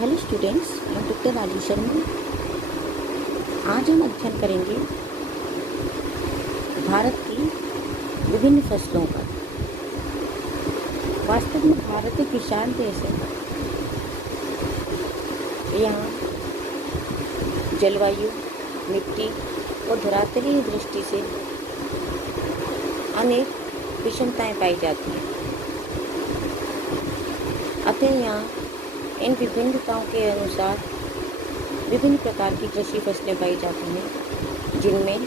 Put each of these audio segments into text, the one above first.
Hello students, मैं doctor Raju Sharma. आज हम अध्ययन करेंगे भारत की विभिन्न फसलों का। वास्तव में भारत एक विशाल देश है। यहाँ जलवायु, मिट्टी और धरातलीय दृष्टि से अनेक विषमताएं पाई जाती हैं। अतः यहाँ इन विभिन्नताओं के अनुसार विभिन्न प्रकार की कृषि फसलें पाई जाती हैं, जिनमें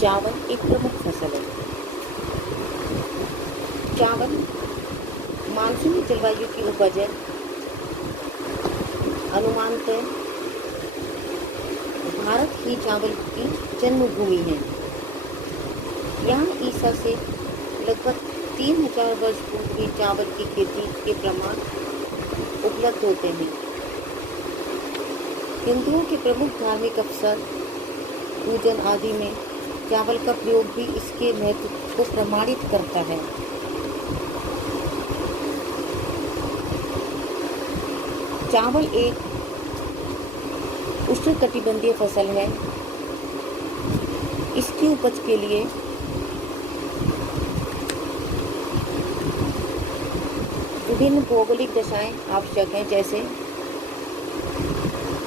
चावल एक प्रमुख फसल है। चावल मानसूनी जलवायु की उपज है। अनुमानतः भारत ही चावल की जन्मभूमि है। यहाँ ईसा से लगभग 3000 वर्ष पूर्व भी चावल की खेती के प्रमाण उपलब्ध होते हैं। हिंदुओं के प्रमुख धार्मिक अवसर, पूजन आदि में चावल का प्रयोग भी इसके महत्व को प्रमाणित करता है। चावल एक उष्णकटिबंधीय फसल है। इसकी उपज के लिए विभिन्न भौगोलिक दशाएं आवश्यक हैं, जैसे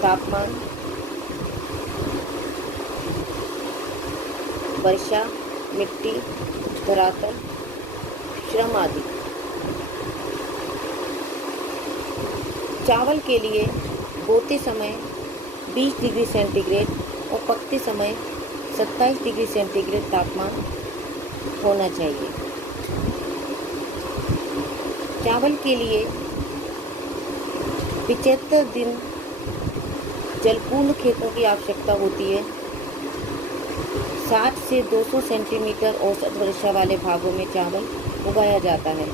तापमान, वर्षा, मिट्टी, धरातल, श्रम आदि। चावल के लिए बोते समय 20 डिग्री सेंटीग्रेड और पकते समय 27 डिग्री सेंटीग्रेड तापमान होना चाहिए। चावल के लिए 75 दिन जलपूर्ण खेतों की आवश्यकता होती है। 60 से 200 सेंटीमीटर औसत वर्षा वाले भागों में चावल उगाया जाता है।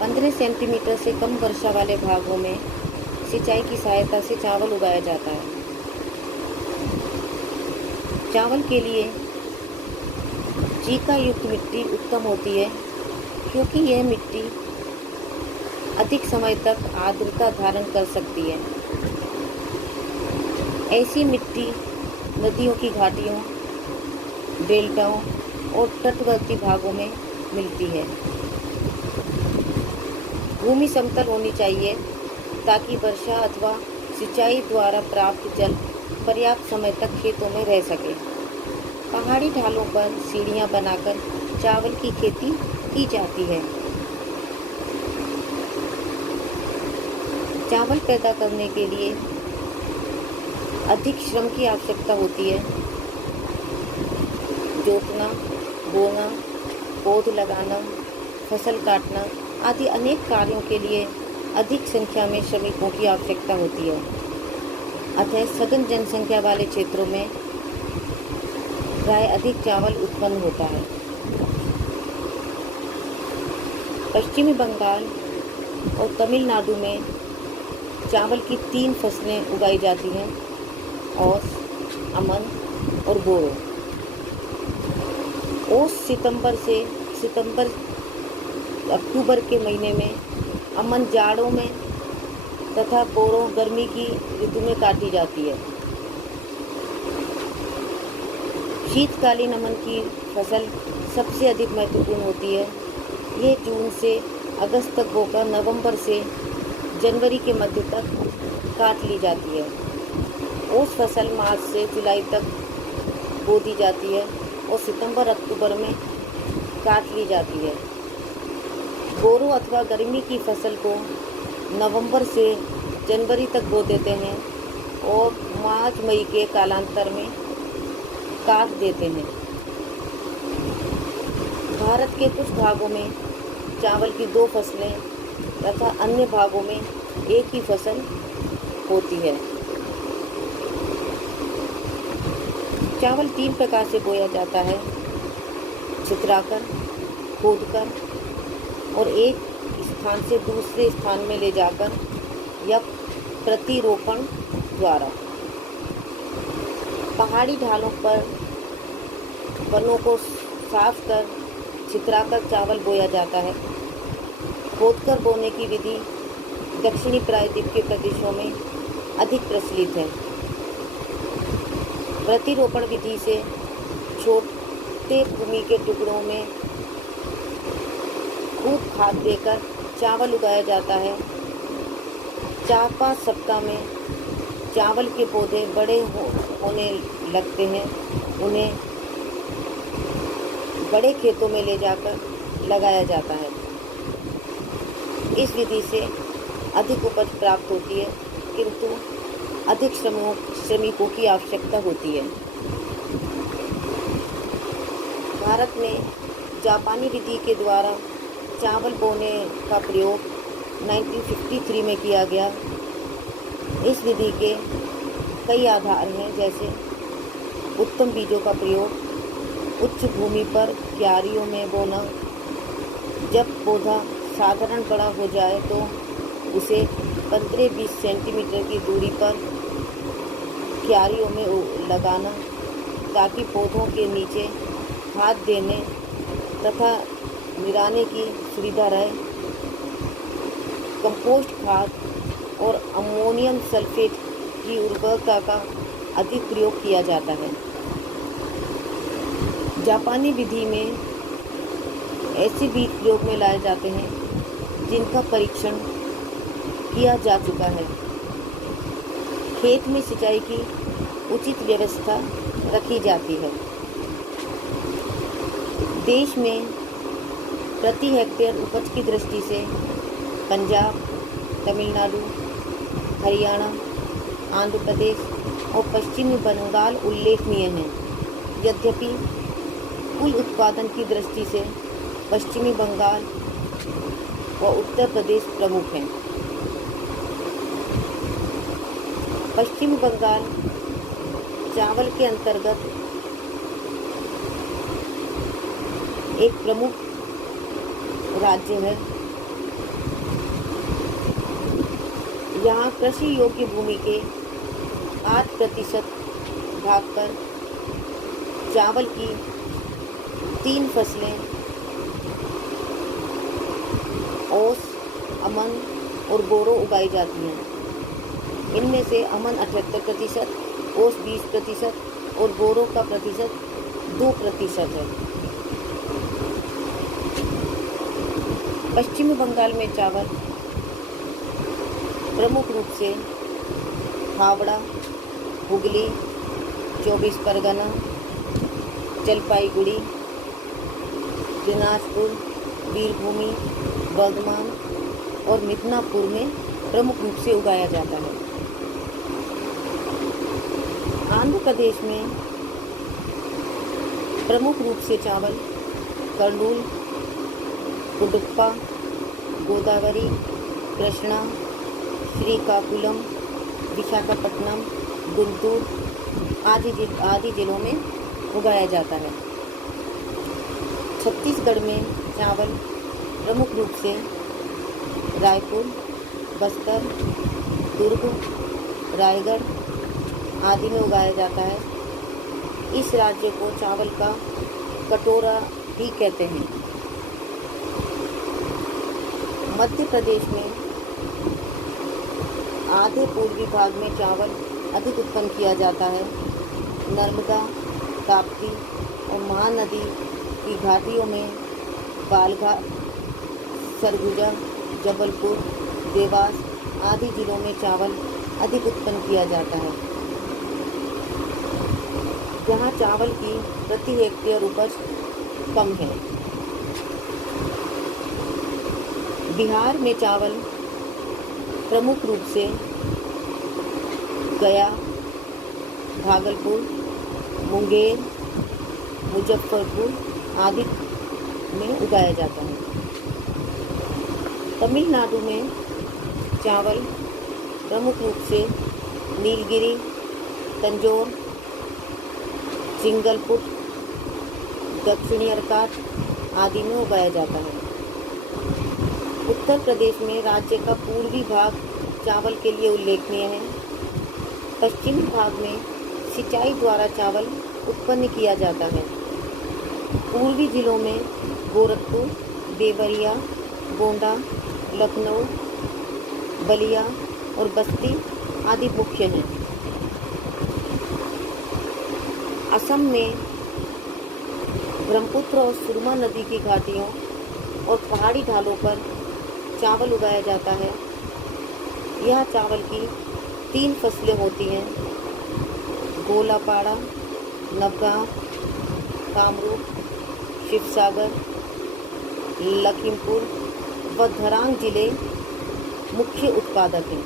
15 सेंटीमीटर से कम वर्षा वाले भागों में सिंचाई की सहायता से चावल उगाया जाता है। चावल के लिए जीका युक्त मिट्टी उत्तम होती है, क्योंकि यह मिट्टी अधिक समय तक आर्द्रता धारण कर सकती है। ऐसी मिट्टी नदियों की घाटियों, डेल्टाओं और तटवर्ती भागों में मिलती है। भूमि समतल होनी चाहिए ताकि वर्षा अथवा सिंचाई द्वारा प्राप्त जल पर्याप्त समय तक खेतों में रह सके। पहाड़ी ढालों पर सीढ़ियां बनाकर चावल की खेती की जाती है। चावल पैदा करने के लिए अधिक श्रम की आवश्यकता होती है। जोतना, बोना, पौध लगाना, फसल काटना आदि अनेक कार्यों के लिए अधिक संख्या में श्रमिकों की आवश्यकता होती है। अतः सघन जनसंख्या वाले क्षेत्रों में प्राय अधिक चावल उत्पन्न होता है। पश्चिमी बंगाल और तमिलनाडु में चावल की 3 फसलें उगाई जाती हैं: ओस, अमन और बोरो। ओस सितंबर अक्टूबर के महीने में, अमन जाड़ों में तथा बोरो गर्मी की ऋतु में काटी जाती है। शीतकालीन अमन की फसल सबसे अधिक महत्वपूर्ण होती है। ये जून से अगस्त तक बोकर नवंबर से जनवरी के मध्य तक काट ली जाती है। ओस फसल मार्च से जुलाई तक बो दी जाती है और सितंबर अक्टूबर में काट ली जाती है। बोरो अथवा गर्मी की फसल को नवंबर से जनवरी तक बो देते हैं और मार्च मई के कालांतर में काट देते हैं। भारत के कुछ भागों में चावल की 2 फसलें तथा अन्य भागों में एक ही फसल होती है। चावल 3 प्रकार से बोया जाता है: छितराकर, खोदकर और एक स्थान से दूसरे स्थान में ले जाकर या प्रतिरोपण द्वारा। पहाड़ी ढालों पर वनों को साफ कर छितराकर चावल बोया जाता है। खोदकर बोने की विधि दक्षिणी प्रायद्वीप के प्रदेशों में अधिक प्रचलित है। प्रतिरोपण विधि से छोटे भूमि के टुकड़ों में खूब खाद देकर चावल उगाया जाता है। 4-5 सप्ताह में चावल के पौधे बड़े होने लगते हैं। उन्हें बड़े खेतों में ले जाकर लगाया जाता है। इस विधि से अधिक उपज प्राप्त होती है, किंतु अधिक श्रमिकों की आवश्यकता होती है। भारत में जापानी विधि के द्वारा चावल बोने का प्रयोग 1953 में किया गया। इस विधि के कई आधार हैं, जैसे उत्तम बीजों का प्रयोग, उच्च भूमि पर क्यारियों में बोना, जब पौधा साधारण बड़ा हो जाए तो उसे 15-20 सेंटीमीटर की दूरी पर क्यारियों में लगाना, ताकि पौधों के नीचे खाद देने तथा मिलाने की सुविधा रहे। कंपोस्ट खाद और अमोनियम सल्फेट की उर्वरकता का अधिक प्रयोग किया जाता है। जापानी विधि में ऐसे बीज प्रयोग में लाए जाते हैं जिनका परीक्षण किया जा चुका है। खेत में सिंचाई की उचित व्यवस्था रखी जाती है। देश में प्रति हेक्टेयर उपज की दृष्टि से पंजाब, तमिलनाडु, हरियाणा, आंध्र प्रदेश और पश्चिमी बंगाल उल्लेखनीय हैं। यद्यपि कुल उत्पादन की दृष्टि से पश्चिमी बंगाल व उत्तर प्रदेश प्रमुख हैं। पश्चिमी बंगाल चावल के अंतर्गत एक प्रमुख राज्य है। यहाँ कृषि योग्य भूमि के 8% भाग पर चावल की 3 फसलें ओस, अमन और बोरो उगाई जाती हैं। इनमें से अमन 78%, ओस 20% और बोरो का प्रतिशत 2% है। पश्चिमी बंगाल में चावल प्रमुख रूप से हावड़ा, हुगली, 24 परगना, जलपाईगुड़ी, दिनाजपुर, वीरभूमि, बर्धमान और मिदनापुर में प्रमुख रूप से उगाया जाता है। आंध्र प्रदेश में प्रमुख रूप से चावल कर्नूल, कुडुप्पा, गोदावरी, कृष्णा, श्रीकाकुलम, विशाखापट्टनम, गुंटूर आदि जिलों में उगाया जाता है। छत्तीसगढ़ में चावल प्रमुख रूप से रायपुर, बस्तर, दुर्ग, रायगढ़ आदि में उगाया जाता है। इस राज्य को चावल का कटोरा भी कहते हैं। मध्य प्रदेश में आधे पूर्वी भाग में चावल अधिक उत्पन्न किया जाता है। नर्मदा, ताप्ती और महानदी की घाटियों में बालघाट, सरगुजा, जबलपुर, देवास आदि जिलों में चावल अधिक उत्पन्न किया जाता है। यहाँ चावल की प्रति हेक्टेयर उपज कम है। बिहार में चावल प्रमुख रूप से गया, भागलपुर, मुंगेर, मुजफ्फरपुर आदि में उगाया जाता है। तमिलनाडु में चावल प्रमुख रूप से नीलगिरी, तंजौर, चिंगलपुट, दक्षिणी अर्काट आदि में उगाया जाता है। उत्तर प्रदेश में राज्य का पूर्वी भाग चावल के लिए उल्लेखनीय है। पश्चिमी भाग में सिंचाई द्वारा चावल उत्पन्न किया जाता है। पूर्वी जिलों में गोरखपुर, देवरिया, गोंडा, लखनऊ, बलिया और बस्ती आदि मुख्य हैं। असम में ब्रह्मपुत्र और सुरमा नदी की घाटियों और पहाड़ी ढालों पर चावल उगाया जाता है। यह चावल की 3 फसलें होती हैं: गोलापाड़ा, नवगांव, कामरूप, शिवसागर, लखीमपुर व धरांग जिले मुख्य उत्पादक हैं।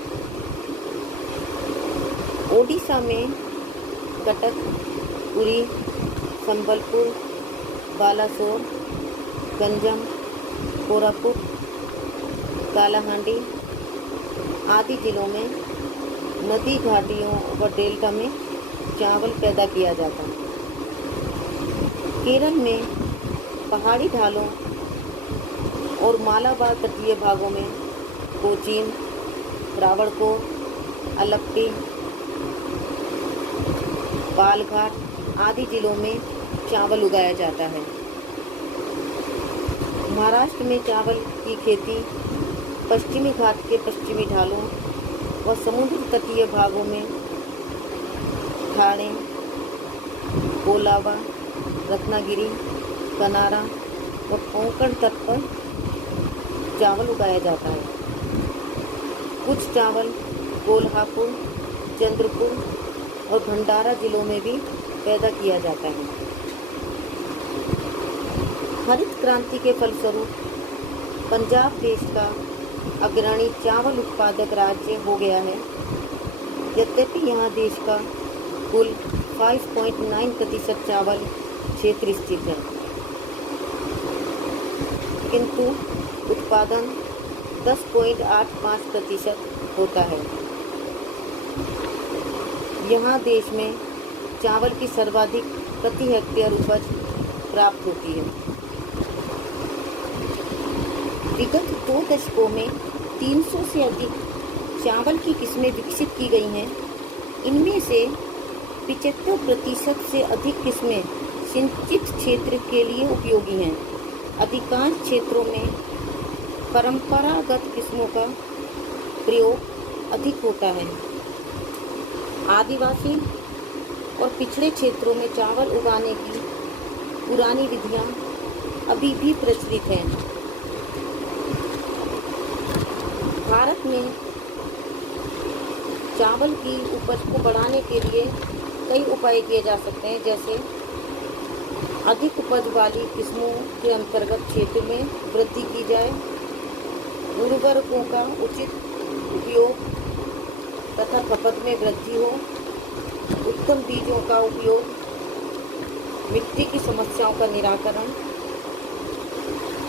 ओडिशा में कटक, पुरी, संबलपुर, बालासोर, गंजम, कोरापुट, कालाहांडी आदि जिलों में नदी घाटियों व डेल्टा में चावल पैदा किया जाता है। केरल में पहाड़ी ढालों और मालाबार तटीय भागों में कोचीन, त्रावणकोर, आलप्पी, पालघाट आदि जिलों में चावल उगाया जाता है। महाराष्ट्र में चावल की खेती पश्चिमी घाट के पश्चिमी ढालों व समुद्र तटीय भागों में ठाणे, कोलाबा, रत्नागिरी, कनारा व कोंकण तट पर चावल उगाया जाता है। कुछ चावल कोल्हापुर, चंद्रपुर और भंडारा जिलों में भी पैदा किया जाता है। हरित क्रांति के फलस्वरूप पंजाब देश का अग्रणी चावल उत्पादक राज्य हो गया है। यद्यपि यहाँ देश का कुल 5.9% चावल क्षेत्र स्थित है, किंतु उत्पादन 10.85% होता है। यहाँ देश में चावल की सर्वाधिक प्रति हेक्टेयर उपज प्राप्त होती है। विगत 2 दशकों में 300 से अधिक चावल की किस्में विकसित की गई हैं। इनमें से 75% से अधिक किस्में सिंचित क्षेत्र के लिए उपयोगी हैं। अधिकांश क्षेत्रों में परंपरागत किस्मों का प्रयोग अधिक होता है। आदिवासी और पिछड़े क्षेत्रों में चावल उगाने की पुरानी विधियां अभी भी प्रचलित हैं। भारत में चावल की उपज को बढ़ाने के लिए कई उपाय किए जा सकते हैं, जैसे अधिक उपज वाली किस्मों के अंतर्गत क्षेत्र में वृद्धि की जाए, उर्वरकों का उचित उपयोग तथा खपत में वृद्धि हो, उत्तम बीजों का उपयोग, मिट्टी की समस्याओं का निराकरण,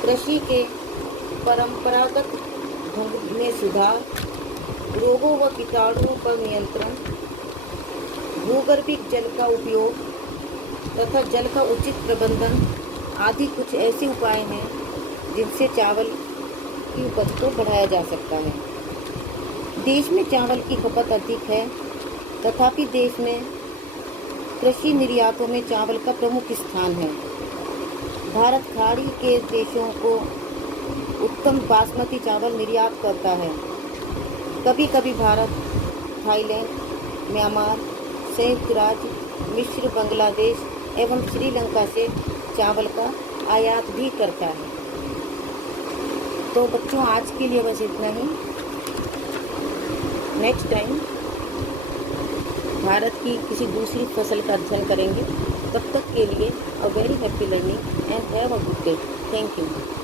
कृषि के परंपरागत ढंग में सुधार, रोगों व कीटाणुओं पर नियंत्रण, भूगर्भिक जल का उपयोग तथा जल का उचित प्रबंधन आदि कुछ ऐसे उपाय हैं जिनसे चावल की उपज को बढ़ाया जा सकता है। देश में चावल की खपत अधिक है, तथापि देश में कृषि निर्यातों में चावल का प्रमुख स्थान है। भारत खाड़ी के देशों को उत्तम बासमती चावल निर्यात करता है। कभी कभी भारत थाईलैंड, म्यांमार, संयुक्त राज्य, मिस्र, बांग्लादेश एवं श्रीलंका से चावल का आयात भी करता है। तो बच्चों, आज के लिए बस इतना ही। नेक्स्ट टाइम भारत की किसी दूसरी फसल का अध्ययन करेंगे। तब तक के लिए a very happy learning and have a good day. Thank you.